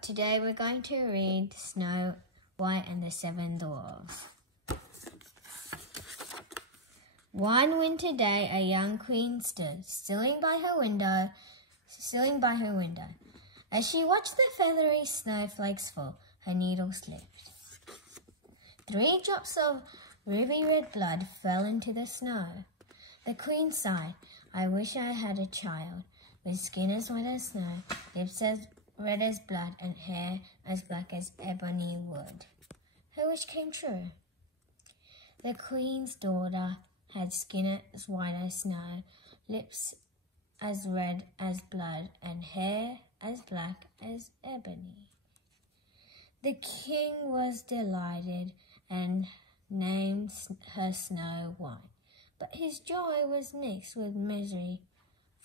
Today we're going to read Snow White and the Seven Dwarfs. One winter day, a young queen stood, sitting by her window. As she watched the feathery snowflakes fall, her needle slipped. 3 drops of ruby red blood fell into the snow. The queen sighed. I wish I had a child, with skin as white as snow, lips as red as blood, and hair as black as ebony wood. Her wish came true. The queen's daughter had skin as white as snow, lips as red as blood, and hair as black as ebony. The king was delighted and named her Snow White, but his joy was mixed with misery,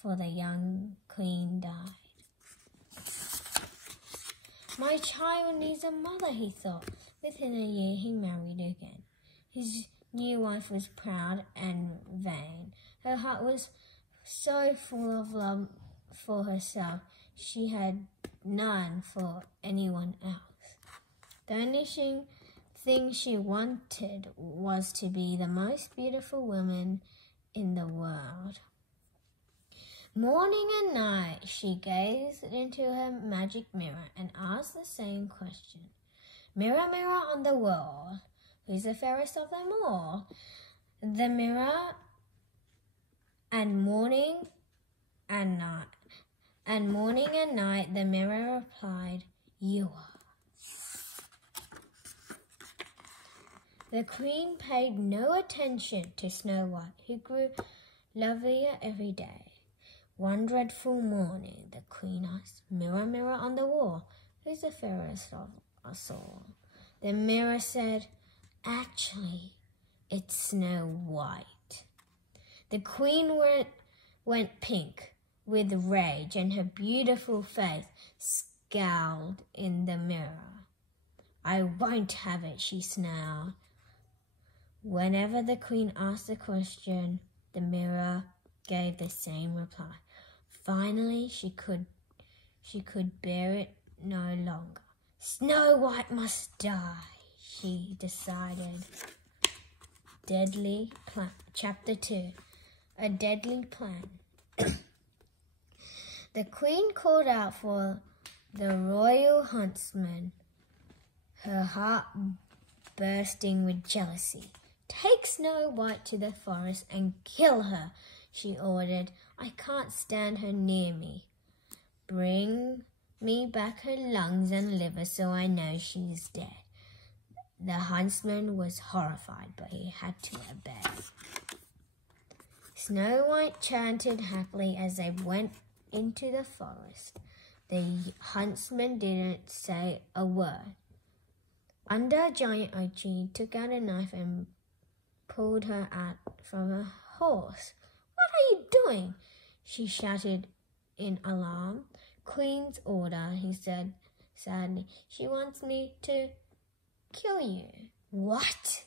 for the young queen died. My child needs a mother, he thought. Within a year he married again. His new wife was proud and vain. Her heart was so full of love for herself, she had none for anyone else. The only thing she wanted was to be the most beautiful woman in the world. Morning and night she gazed into her magic mirror and asked the same question. Mirror, mirror on the wall, who's the fairest of them all? The mirror, and morning and night the mirror replied, you are. The queen paid no attention to Snow White, who grew lovelier every day. One dreadful morning, the queen asked, Mirror, mirror on the wall, who's the fairest of us all? The mirror said, actually, it's Snow White. The queen went pink with rage, and her beautiful face scowled in the mirror. I won't have it, she snarled. Whenever the queen asked a question, the mirror gave the same reply. Finally, she could bear it no longer. Snow White must die, she decided. Chapter 2. A Deadly Plan. The queen called out for the royal huntsman, her heart bursting with jealousy. Take Snow White to the forest and kill her, she ordered. I can't stand her near me. Bring me back her lungs and liver so I know she's dead. The huntsman was horrified, but he had to obey. Snow White chanted happily as they went into the forest. The huntsman didn't say a word. Under a giant oak tree, he took out a knife and pulled her out from her horse. What are you doing? She shouted in alarm. Queen's order, he said sadly. She wants me to kill you. What?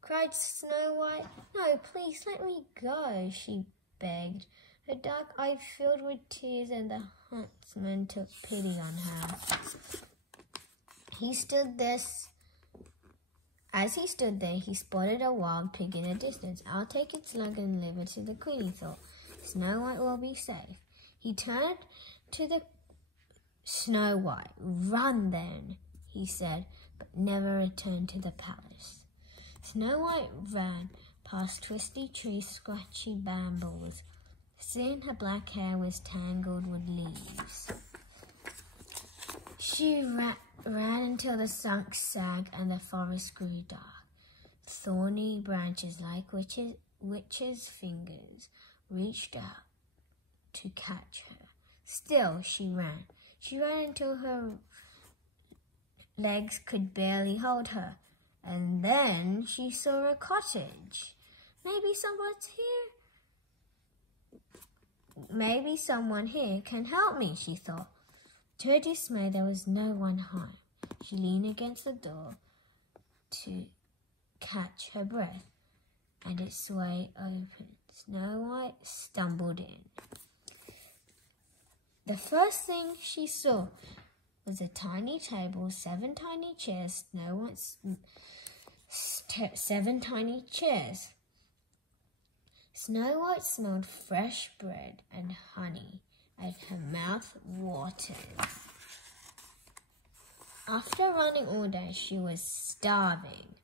Cried Snow White. No, please let me go, she begged. Her dark eyes filled with tears, and the huntsman took pity on her. As he stood there, he spotted a wild pig in the distance. I'll take its lung and liver to the queen, he thought. Snow White will be safe. He turned to the Snow White. Run then, he said, but never returned to the palace. Snow White ran past twisty trees, scratchy bamboos. Soon her black hair was tangled with leaves. She ran until the sun sagged and the forest grew dark. Thorny branches like witches' fingers reached out to catch her. Still she ran. She ran until her legs could barely hold her. And then she saw a cottage. Maybe someone here can help me, she thought. To her dismay, there was no one home. She leaned against the door to catch her breath, and it swayed open. Snow White stumbled in. The first thing she saw was a tiny table, 7 tiny chairs, Snow White's 7 tiny chairs. Snow White smelled fresh bread and honey, and her mouth watered. After running all day, she was starving.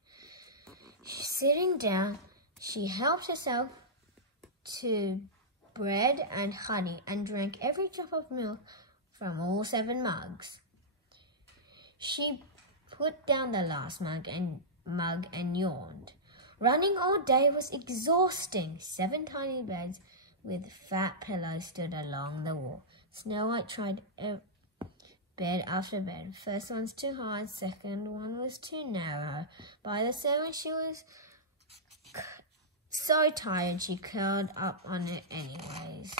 Sitting down, she helped herself to bread and honey and drank every drop of milk from all 7 mugs. She put down the last mug and yawned. Running all day was exhausting. 7 tiny beds with fat pillows stood along the wall. Snow White tried bed after bed. First one's too hard, second one was too narrow. By the 7th, she was so tired she curled up on it anyways.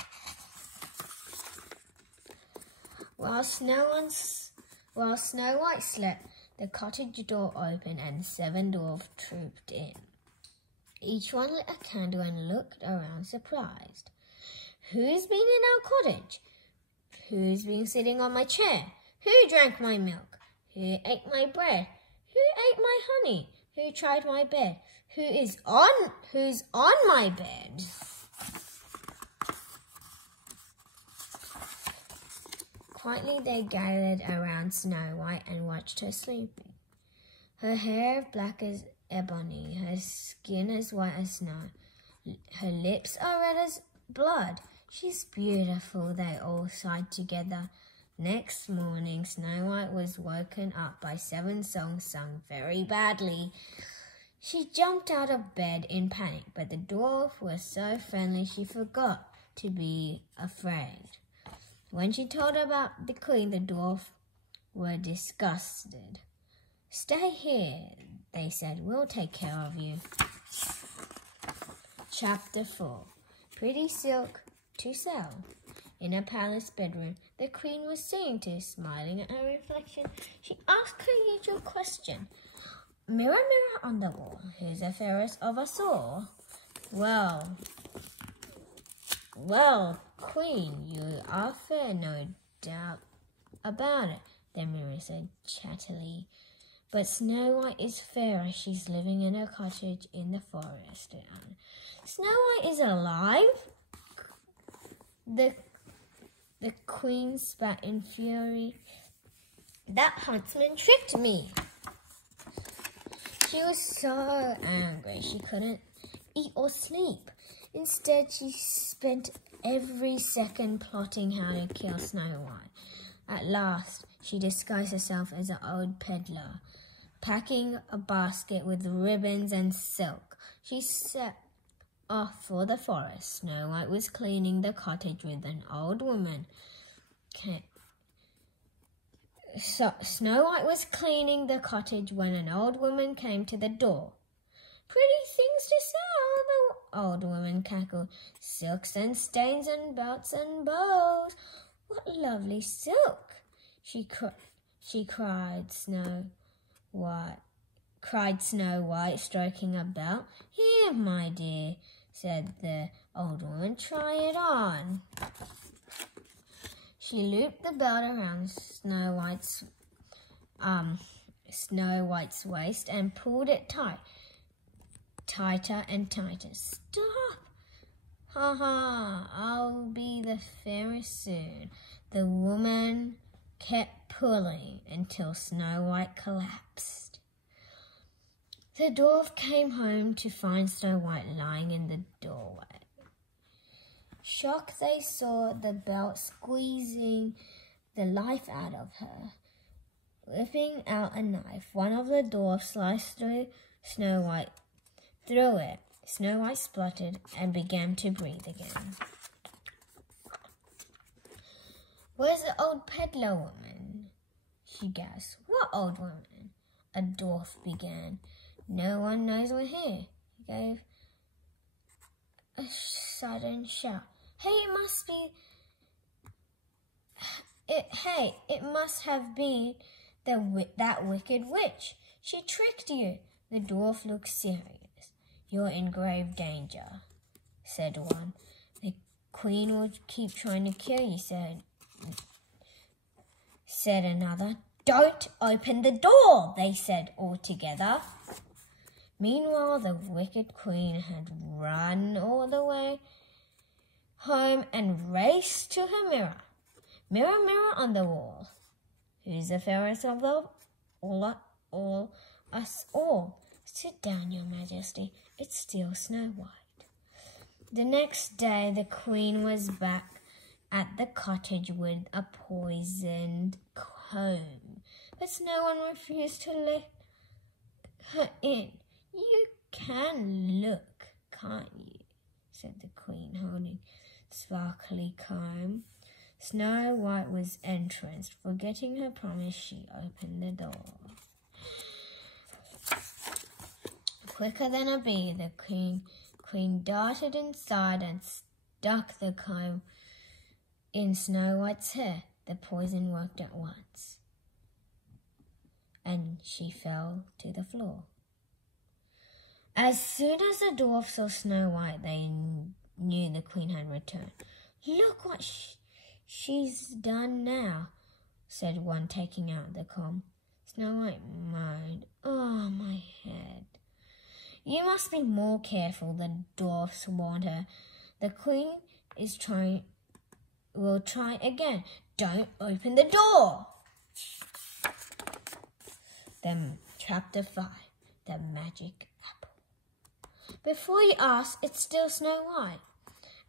While Snow White slept, the cottage door opened and 7 dwarfs trooped in. Each one lit a candle and looked around surprised. Who's been in our cottage? Who's been sitting on my chair? Who drank my milk? Who ate my bread? Who ate my honey? Who tried my bed? Who's on my bed? Quietly they gathered around Snow White and watched her sleeping. Her hair black as ebony, her skin as white as snow, her lips are red as blood. She's beautiful, they all sighed together. Next morning, Snow White was woken up by 7 songs sung very badly. She jumped out of bed in panic, but the dwarf was so friendly she forgot to be afraid. When she told about the queen, the dwarf were disgusted. Stay here, they said. We'll take care of you. Chapter 4. Pretty silk to sell. In a palace bedroom, the queen was sitting to, smiling at her reflection. She asked her usual question. Mirror, mirror on the wall, who's the fairest of us all? Well, queen, you are fair, no doubt about it, the mirror said chattily. But Snow White is fairer. She's living in a cottage in the forest. Snow White is alive? The queen spat in fury. That huntsman tricked me. She was so angry she couldn't eat or sleep. Instead, she spent every second plotting how to kill Snow White. At last, she disguised herself as an old peddler. Packing a basket with ribbons and silk, she set off for the forest. Snow White was cleaning the cottage with an old woman. Snow White was cleaning the cottage when an old woman came to the door. Pretty things to sell, the old woman cackled. Silks and stains and belts and bows. What lovely silk! She cried Snow White, stroking a belt. Here, my dear, said the old woman. Try it on. She looped the belt around Snow White's waist and pulled it tighter and tighter. Stop! Ha ha! I'll be the fairest soon. The woman kept pulling until Snow White collapsed. The dwarf came home to find Snow White lying in the doorway. Shocked, they saw the belt squeezing the life out of her. Whipping out a knife, one of the dwarfs sliced through Snow White. Through it, Snow White spluttered and began to breathe again. Where's the old peddler woman? She gasped. What old woman? A dwarf began. No one knows we're here. He gave a sudden shout. Hey, it must have been that wicked witch. She tricked you. The dwarf looked serious. You're in grave danger, said one. The queen will keep trying to kill you, said another. Don't open the door, they said all together. Meanwhile, the wicked queen had run all the way home and raced to her mirror. Mirror, mirror on the wall, who's the fairest of them all us all? Sit down, your majesty. It's still Snow White. The next day, the queen was back at the cottage with a poisoned comb, but Snow White refused to let her in. You can look, can't you? Said the queen, holding sparkly comb. Snow White was entranced. Forgetting her promise, she opened the door. Quicker than a bee, the queen darted inside and stuck the comb in Snow White's hair. The poison worked at once, and she fell to the floor. As soon as the dwarfs saw Snow White, they knew the queen had returned. Look what she's done now, said one, taking out the comb. Snow White moaned, Oh, my head. You must be more careful, the dwarfs warned her. The queen will try again. Don't open the door. Then, Chapter 5, The Magic Apple. Before you ask, it's still Snow White.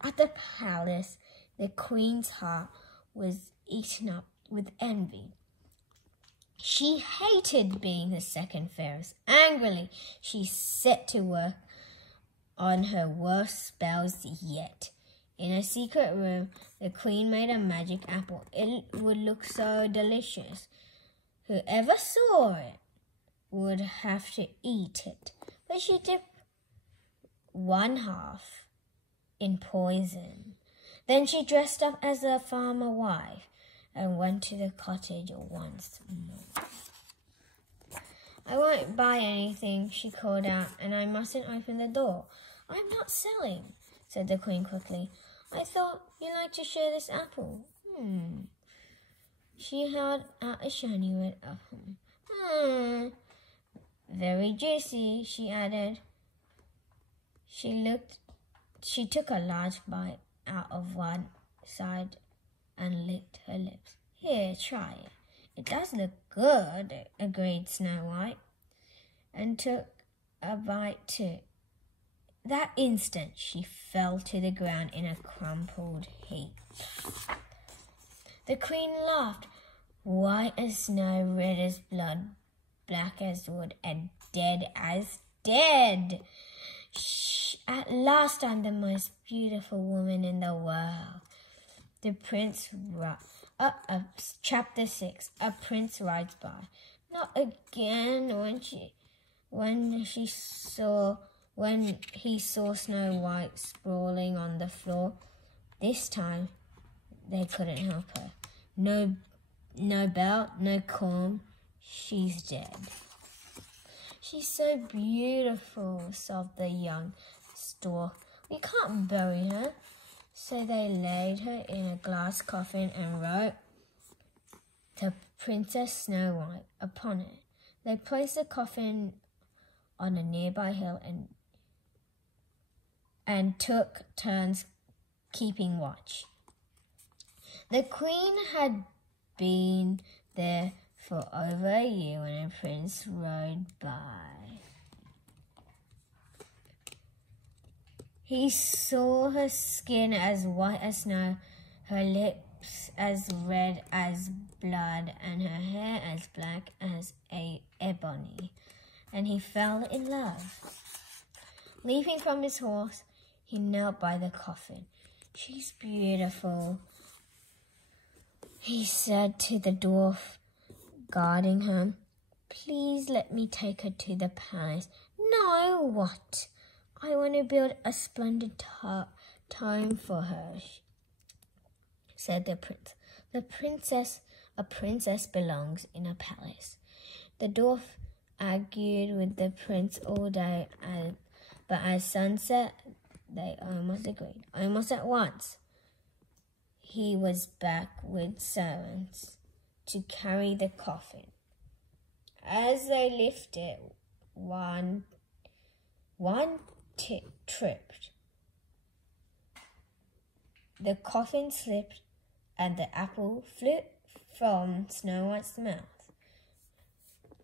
At the palace, the queen's heart was eaten up with envy. She hated being the second fairest. Angrily, she set to work on her worst spells yet. In a secret room, the queen made a magic apple. It would look so delicious. Whoever saw it would have to eat it. But she dipped one half in poison. Then she dressed up as a farmer wife and went to the cottage once more. I won't buy anything, she called out, and I mustn't open the door. I'm not selling, said the queen quickly. I thought you'd like to share this apple. She held out a shiny red apple. Very juicy, she added. She took a large bite out of one side and licked her lips. Here, try it. It does look good, agreed Snow White, and took a bite too. That instant, she fell to the ground in a crumpled heap. The queen laughed. White as snow, red as blood, black as wood, and dead as dead. At last I'm the most beautiful woman in the world. The prince Chapter 6. A prince rides by. Not again. When he saw Snow White sprawling on the floor. This time they couldn't help her. No belt, no comb. She's dead. She's so beautiful, sobbed the young stork. We can't bury her. So they laid her in a glass coffin and wrote the Princess Snow White upon it. They placed the coffin on a nearby hill and took turns keeping watch. The queen had been there for over a year when a prince rode by. He saw her skin as white as snow, her lips as red as blood, and her hair as black as ebony, and he fell in love. Leaping from his horse, he knelt by the coffin. She's beautiful, he said to the dwarf guarding her. Please let me take her to the palace. No, what? I want to build a splendid tomb for her, said the prince. A princess belongs in a palace. The dwarf argued with the prince all day, but at sunset they almost agreed. Almost at once, he was back with servants to carry the coffin. As they lifted, one tripped. The coffin slipped and the apple flew from Snow White's mouth.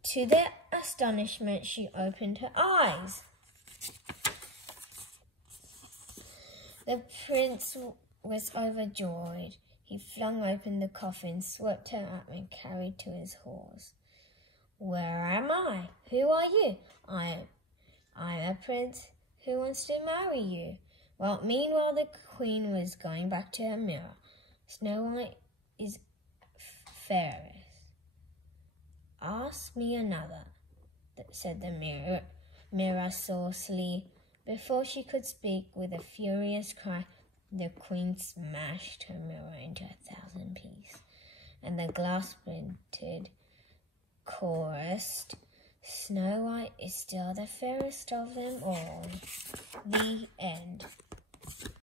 To their astonishment, she opened her eyes. The prince was overjoyed. He flung open the coffin, swept her up and carried to his horse. "Where am I? Who are you?" I'm a prince who wants to marry you." Well, meanwhile, the queen was going back to her mirror. "Snow White is fairest." "Ask me another," said the mirror saucily. Before she could speak, with a furious cry, the queen smashed her mirror into 1,000 pieces, and the glass splintered. Chorused, "Snow White is still the fairest of them all." The end.